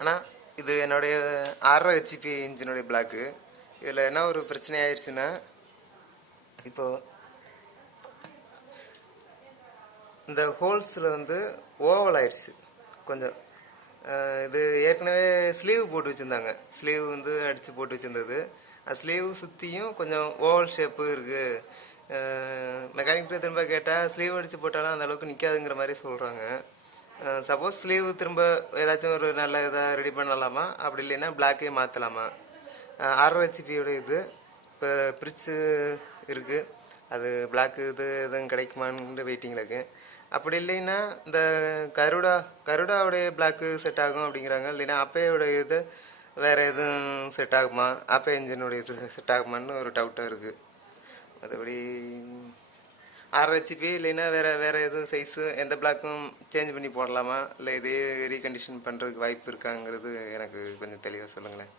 ஆனால் இது என்னுடைய 6.5 ஹெச்பி இன்ஜினுடைய பிளாக்கு. இதில் என்ன ஒரு பிரச்சனை ஆயிடுச்சுன்னா, இப்போது இந்த ஹோல்ஸில் வந்து ஓவல் ஆயிடுச்சு கொஞ்சம். இது ஏற்கனவே ஸ்லீவ் போட்டு வச்சுருந்தாங்க, ஸ்லீவ் வந்து அடித்து போட்டு வச்சுருந்தது. ஸ்லீவ் சுற்றியும் கொஞ்சம் ஓவல் ஷேப்பு இருக்குது. மெக்கானிக் திரும்ப கேட்டால் ஸ்லீவ் அடித்து போட்டாலும் அந்த அளவுக்கு நிற்காதுங்கிற மாதிரி சொல்கிறாங்க. சப்போஸ் ஸ்லீவ் திரும்ப ஏதாச்சும் ஒரு நல்ல இதாக ரெடி பண்ணலாமா, அப்படி இல்லைன்னா பிளாக்கே மாற்றலாமா? 6.5 ஹெச்பியோட இது இப்போ பிரிட்ஜு இருக்குது, அது பிளாக்கு இது எதுவும் கிடைக்குமான்னு வெயிட்டிங்கில் இருக்கு. அப்படி இல்லைன்னா இந்த கருடாவுடைய பிளாக்கு செட் ஆகும் அப்படிங்கிறாங்க. இல்லைன்னா அப்பையோட இது வேறு எதுவும் செட் ஆகுமா, அப்பே இன்ஜினுடைய இது செட் ஆகுமான்னு ஒரு டவுட்டாக இருக்குது. மற்றபடி 6.5 ஹெச்பி இல்லைன்னா வேறு எதுவும் சைஸு எந்த பிளாக்கும் சேஞ்ச் பண்ணி போடலாமா, இல்லை இதே ரீகண்டிஷன் பண்ணுறதுக்கு வாய்ப்பு இருக்காங்கிறது எனக்கு கொஞ்சம் தெளிவாக சொல்லுங்களேன்.